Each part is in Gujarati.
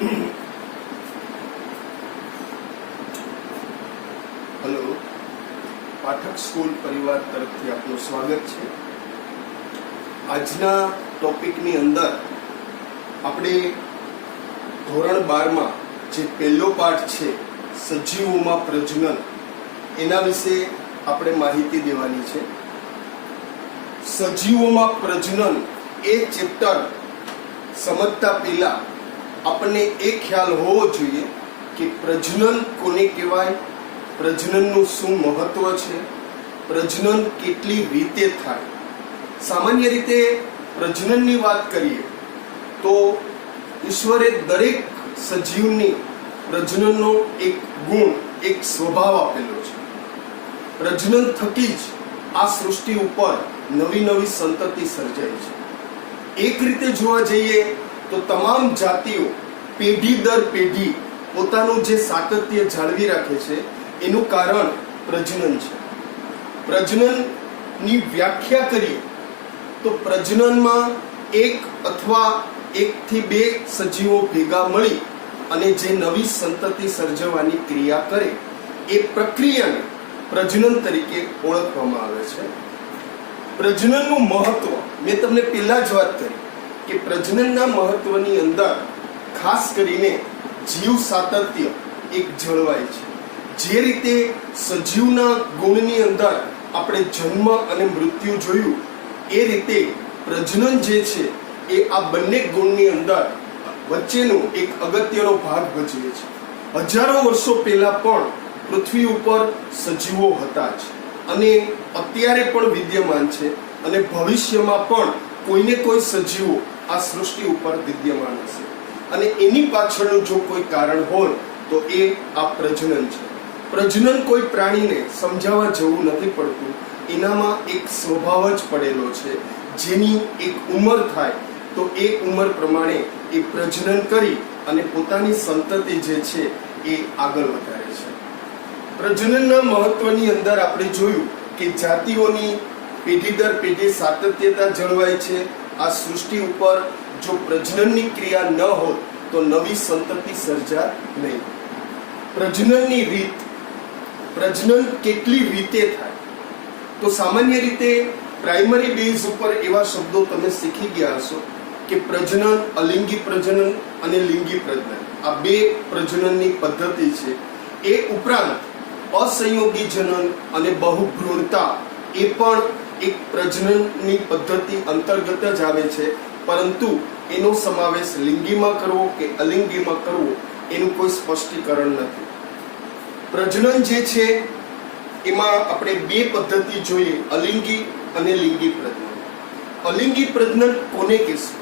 હેલો, પાઠક સ્કૂલ પરિવાર તરફથી આપનું સ્વાગત છે. આજના ટોપિકની અંદર આપણે ધોરણ 12માં જે પહેલો પાઠ છે સજીવોમાં પ્રજનન, એના વિશે આપણે માહિતી દેવાની છે. સજીવોમાં પ્રજનન એ ચેપ્ટર સમજતા પહેલા આપણને એ ખ્યાલ હોવો જોઈએ કે પ્રજનન કોને કહેવાય, પ્રજનનનું શું મહત્વ છે, પ્રજનન કેટલી રીતે થાય. સામાન્ય રીતે પ્રજનનની વાત કરીએ તો ઈશ્વરે દરેક સજીવની પ્રજનનનો એક ગુણ, એક સ્વભાવ આપેલો છે. પ્રજનન થકી જ આ સૃષ્ટિ ઉપર નવી નવી સંતતિ સર્જાય છે. એક રીતે જોવા જઈએ તો તમામ જાતિઓ પેઢી દર પેઢી પોતાનું જે સાતત્ય જાળવી રાખે છે એનું કારણ પ્રજનન છે. પ્રજનનની વ્યાખ્યા કરીએ તો પ્રજનનમાં એક અથવા એકથી બે સજીવો ભેગા મળી અને જે નવી સંતતિ સર્જવાની ક્રિયા કરે એ પ્રક્રિયાને પ્રજનન તરીકે ઓળખવામાં આવે છે. પ્રજનનનું મહત્વ મેં તમને પહેલા જ વાત કરી કે પ્રજનનના મહત્વની અંદર ખાસ કરીને જીવ સાતત્ય એક જળવાય છે. જે રીતે સજીવના ગુણની અંદર આપણે જન્મ અને મૃત્યુ જોયું, એ રીતે પ્રજનન જે છે એ આ બંને ગુણની અંદર વચ્ચેનો એક અગત્યનો ભાગ ભજવે છે. હજારો વર્ષો પહેલા પણ પૃથ્વી ઉપર સજીવો હતા જ અને અત્યારે પણ વિદ્યમાન છે અને ભવિષ્યમાં પણ કોઈને કોઈ સજીવો આ સૃષ્ટિ ઉપર વિદ્યમાન હશે. અને એની પાછળનું જો કોઈ કારણ હોય તો એ આ પ્રજનન છે. પ્રજનન કોઈ પ્રાણીને સમજાવવા જવું નથી પડતું, એનામાં એક સ્વભાવ જ પડેલો છે. જેની એક ઉંમર થાય તો એ ઉંમર પ્રમાણે એ પ્રજનન કરી અને પોતાની સંતતિ જે છે એ આગળ વધારે છે. પ્રજનનના મહત્વની અંદર આપણે જોયું કે જાતિઓની પેઢી દર પેઢી સાતત્યતા જળવાય છે. આ સૃષ્ટિ ઉપર જો પ્રજનનની ક્રિયા ન હોય તો નવી સંતતિ સર્જા નહીં. પ્રજનનની રીત, પ્રજનન કેટલી રીતે થાય તો સામાન્ય રીતે પ્રાઇમરી બેઝ ઉપર એવા શબ્દો તમે શીખી ગયા હશો કે પ્રજનન, અલિંગી પ્રજનન અને લિંગી પ્રજનન, આ બે પ્રજનનની પદ્ધતિ છે. એ ઉપરાંત અસંયોગી જનન અને બહુભ્રૂણતા એ પણ એક પ્રજનનની પદ્ધતિ અંતર્ગત જ આવે છે, પરંતુ એનો સમાવેશ લિંગીમાં કરવો કે અલિંગીમાં કરવો એનું કોઈ સ્પષ્ટીકરણ નથી. પ્રજનન જે છે એમાં આપણે બે પદ્ધતિ જોઈએ, અલિંગી અને લિંગી પ્રજનન. અલિંગી પ્રજનન કોને કહેશું?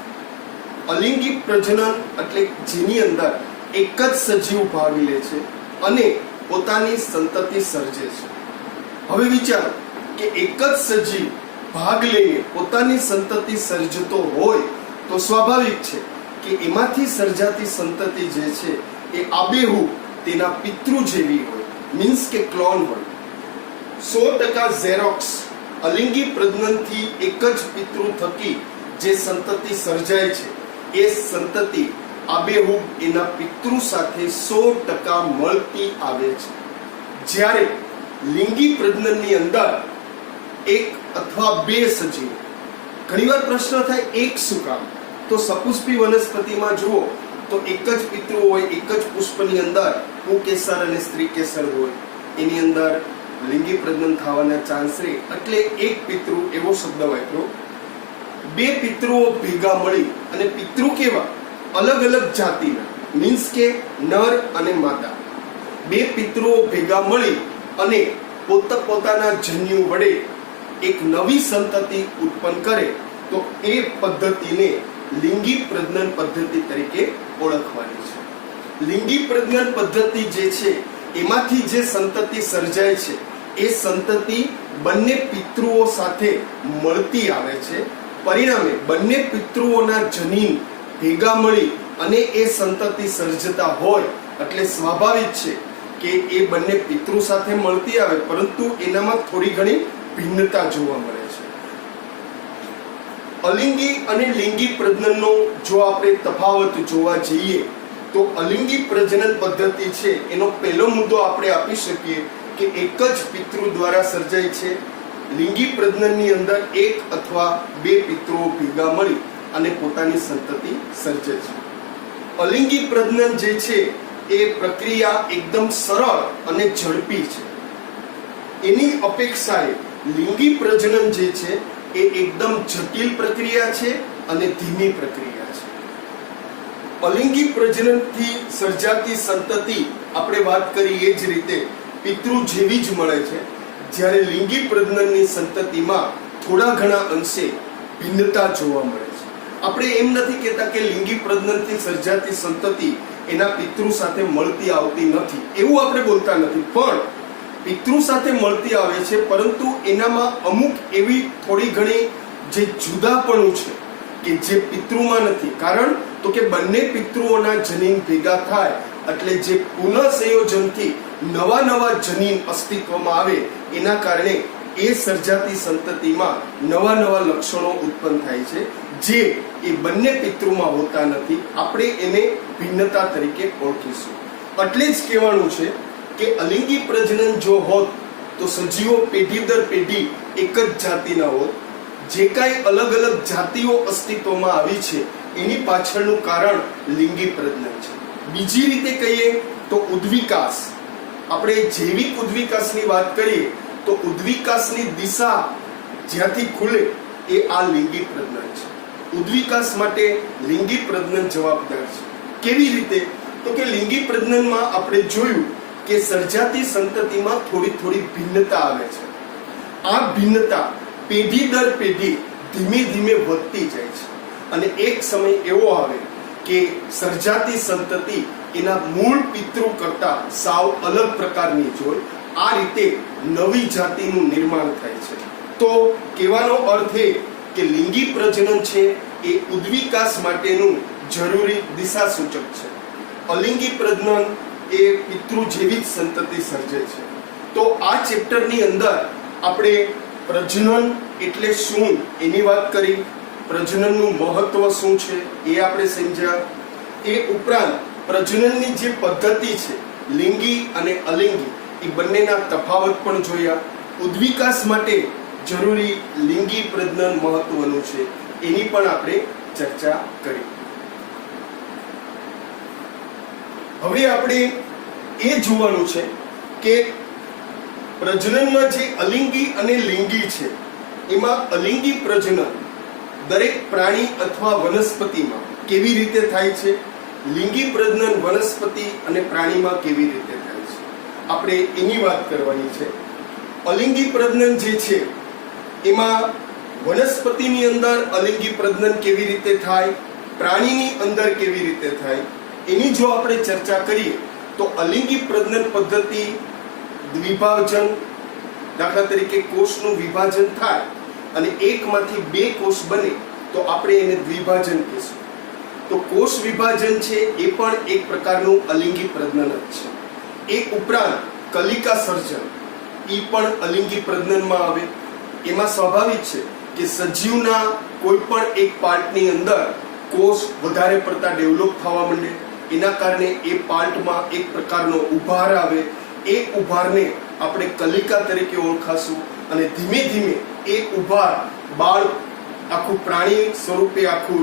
અલિંગી પ્રજનન એટલે જેની અંદર એક જ સજીવ ભાગ લે છે અને પોતાની સંતતિ સર્જે છે. હવે વિચારો કે એક જ સજીવ ભાગ લઈને પોતાની સંતતિ સર્જતો હોય તો સ્વાભાવિક છે કે એમાંથી સર્જાતી સંતતિ જે છે એ આબેહૂબ તેના પિતૃ જેવી હોય, મીન્સ કે ક્લોન હોય. 100% ઝેરોક્સ અલિંગી પ્રજનનથી એક જ પિતૃ થકી જે સંતતિ સર્જાય છે એ સંતતિ આબેહૂબ એના પિતૃ સાથે 100% મળતી આવે છે. જ્યારે લિંગી પ્રજનનની અંદર એક અથવા બે સજીવ, ઘણીવાર પ્રશ્ન થાય એક શું કામ? તો સપુષ્પી વનસ્પતિમાં જુઓ તો એક જ પિતૃ હોય, એક જ પુષ્પની અંદર પુંકેસર અને સ્ત્રી કેસર હોય, એની અંદર લિંગી પ્રજનન થવાના ચાન્સ રહે. એટલે એક પિતૃ એવો શબ્દ વાપરો. બે પિતૃઓ ભેગા મળી અને પિતૃ કેવા અલગ અલગ જાતિના, મીન્સ કે નર અને માદા, બે પિતૃઓ ભેગા મળી અને પોતાના જન્યુ વડે એક નવી સંતતિ ઉત્પન્ન કરે તો એ પદ્ધતિને લિંગી પ્રજનન પદ્ધતિ તરીકે ઓળખવાની છે. લિંગી પ્રજનન પદ્ધતિ જે છે એમાંથી જે સંતતિ સર્જાય છે એ સંતતિ બંને પિતૃઓ સાથે મળતી આવે છે. પરિણામે બંને પિતૃઓના જનીન ભેગા મળી અને એ સંતતિ સર્જતા હોય એટલે સ્વાભાવિક છે કે એ બંને પિતૃ સાથે મળતી આવે, પરંતુ એનામાં થોડી ઘણી ભિન્નતા જોવા મળે છે. અલિંગી અને લિંગી પ્રજનનનો જો આપણે તફાવત જોવા જઈએ તો અલિંગી પ્રજનન પદ્ધતિ છે એનો પહેલો મુદ્દો આપણે આપી શકીએ કે એક જ પિતૃ દ્વારા સર્જાય છે. લિંગી પ્રજનનની અંદર એક અથવા બે પિતૃઓ ભેગા મળી અને પોતાની સંતતિ સર્જે છે. અલિંગી પ્રજનન જે છે એ પ્રક્રિયા એકદમ સરળ અને ઝડપી છે. એની અપેક્ષાએ લિંગી પ્રજનન જે છે એ એકદમ જટિલ પ્રક્રિયા છે અને ધીમી પ્રક્રિયા છે. અલિંગી પ્રજનનથી સર્જાતી સંતતિ આપણે વાત કરી એ જ રીતે પિતૃ જેવી જ મળે છે, જ્યારે લિંગી પ્રજનનની સંતતિમાં થોડા ઘણા અંશે ભિન્નતા જોવા મળે છે. આપણે એમ નથી કહેતા કે લિંગી પ્રજનનથી સર્જાતી સંતતિ એના પિતૃ સાથે મળતી આવતી નથી, એવું આપણે બોલતા નથી, પણ પિતૃ સાથે મળતી આવે છે, પરંતુ એનામાં અમુક એવી થોડી ઘણી જે જુદાપણું છે કે જે પિતૃમાં નથી. કારણ તો કે બંને પિતૃઓના જનીન ભેગા થાય એટલે જે પુનઃસંયોજનથી નવા જનીન અસ્તિત્વમાં આવે એના કારણે એ સર્જાતી સંતતિમાં નવા લક્ષણો ઉત્પન્ન થાય છે જે એ બંને પિતૃમાં હોતા નથી. આપણે એને ભિન્નતા તરીકે ઓળખીશું. એટલે જ કહેવાનું છે કે અલિંગી પ્રજનન જો હોત તો સજીવો પેઢી દર પેઢી એક જ જાતિના હોત. જે કાંઈ અલગ જાતિઓ અસ્તિત્વમાં આવી છે એની પાછળનું કારણ લિંગી પ્રજનન છે. બીજી રીતે કહીએ તો ઉદ્વિકાસ. આપણે જૈવિક ઉદ્વિકાસની વાત કરીએ તો ઉદ્વિકાસની દિશા જ્યાંથી ખુલે એ આ લિંગી પ્રજનન છે. ઉદ્વિકાસ માટે લિંગી પ્રજનન જવાબદાર છે. કેવી રીતે? તો કે લિંગી પ્રજનનમાં આપણે જોયું કે સર્જાતી સંતતિમાં થોડી ભિન્નતા આવે છે. આ ભિન્નતા પેઢી દર પેઢી ધીમે વધતી જાય છે અને એક સમય એવો આવે કે સર્જાતી સંતતિ એના મૂળ પિતૃ કરતા સાવ અલગ પ્રકારની જ હોય. આ રીતે નવી જાતિનું નિર્માણ થાય છે. તો કહેવાનો અર્થ એ કે લિંગી પ્રજનન છે એ ઉદ્વિકાસ માટેનું જરૂરી દિશા સૂચક છે. અલિંગી પ્રજનન એ પિતૃ જેવી જ સંતતિ સર્જે છે. તો આ ચેપ્ટરની અંદર આપણે પ્રજનન એટલે શું એની વાત કરી, પ્રજનનનું મહત્વ શું છે એ આપણે સમજ્યા. એ ઉપરાંત પ્રજનનની જે પદ્ધતિ છે લિંગી અને અલિંગી એ બંનેના તફાવત પણ જોયા. ઉદ્વિકાસ માટે જરૂરી લિંગી પ્રજનન મહત્વનું છે એની પણ આપણે ચર્ચા કરી. હવે આપણે એ જોવાનું છે કે પ્રજનનમાં જે અલિંગી અને લિંગી છે એમાં અલિંગી પ્રજનન દરેક પ્રાણી અથવા વનસ્પતિમાં કેવી રીતે થાય છે, લિંગી પ્રજનન વનસ્પતિ અને પ્રાણીમાં કેવી રીતે થાય છે, આપણે એની વાત કરવાની છે. અલિંગી પ્રજનન જે છે એમાં વનસ્પતિની અંદર અલિંગી પ્રજનન કેવી રીતે થાય, પ્રાણીની અંદર કેવી રીતે થાય, એની જો આપણે ચર્ચા કરીએ તો અલિંગી પ્રજનન પદ્ધતિ દ્વિભાજન, દાખલા તરીકે કોષનું વિભાજન થાય અને એકમાંથી બે કોષ બને તો આપણે એને દ્વિભાજન કહીશું. તો કોષ વિભાજન છે એ પણ એક પ્રકારનું અલિંગી પ્રજનન જ છે. એ ઉપરાંત કલિકા સર્જન એ પણ અલિંગી પ્રજનનમાં આવે. એમાં સ્વાભાવિક છે કે સજીવના કોઈ પણ એક પાર્ટની અંદર કોષ વધારે પડતા ડેવલપ થવા માંડે, એના કારણે એ પાર્ટમાં એક પ્રકારનો ઉભાર આવે. એ ઉભારને આપણે કલિકા તરીકે ઓળખાશું અને ધીમે એ ઉભાર બાળ આખું પ્રાણી સ્વરૂપે આખું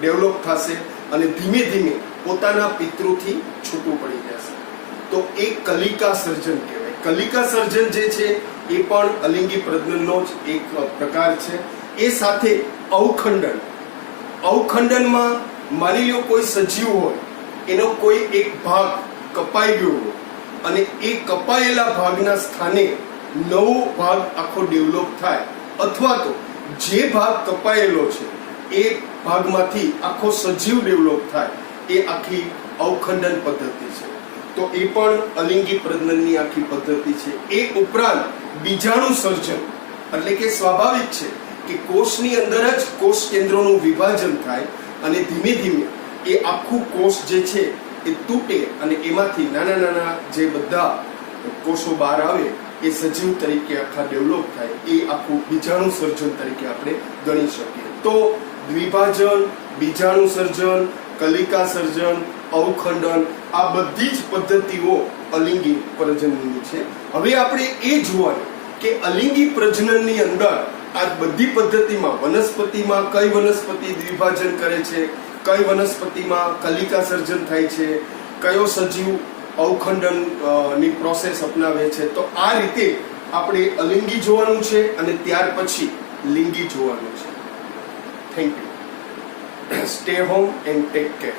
ડેવલપ થશે અને ધીમે પોતાના પિતૃથી છૂટું પડી જશે. તો એ કલિકા સર્જન કહેવાય. કલિકા સર્જન જે છે એ પણ અલિંગી પ્રજનનનો જ એક પ્રકાર છે. એ સાથે અવખંડન. અવખંડનમાં માની લો કોઈ સજીવ હોય, એનો કોઈ એક ભાગ કપાઈ ગયો હોય અને એ કપાયેલા ભાગના સ્થાને નવો ભાગ આખો ડેવલપ થાય, અથવા તો જે ભાગ કપાયેલો છે એ ભાગમાંથી આખો સજીવ ડેવલપ થાય, એ આખી અવખંડન પદ્ધતિ છે. તો એ પણ અલિંગી પ્રજનનની આખી પદ્ધતિ છે. એ ઉપરાંત બીજાણુ સર્જન, એટલે કે સ્વાભાવિક છે કે કોષની અંદર જ કોષ કેન્દ્રોનું વિભાજન થાય અને ધીમે એ આખું કોષ જે છે એ તૂટે અને એમાંથી નાના જે બધા કોષો બહાર આવે એ સજીવ તરીકે આખા ડેવલપ થાય. એ આખું બીજાણુ સર્જન તરીકે આપણે ગણી શકીએ. તો દ્વિભાજન, બીજાણુ સર્જન, કલિકા સર્જન, અવખંડન, આ બધી જ પદ્ધતિઓ અલિંગી પ્રજનનની છે. હવે આપણે એ જોવાનું કે અલિંગી પ્રજનનની અંદર આ બધી પદ્ધતિમાં વનસ્પતિમાં કઈ વનસ્પતિ દ્વિભાજન કરે છે, કઈ વનસ્પતિમાં કલિકા સર્જન થાય છે, કયો સજીવ અવખંડન ની પ્રોસેસ અપનાવે છે. તો આ રીતે આપણે અલિંગી જોવાનું છે અને ત્યાર પછી લિંગી જોવાનું છે. Thank you. Stay home and take care.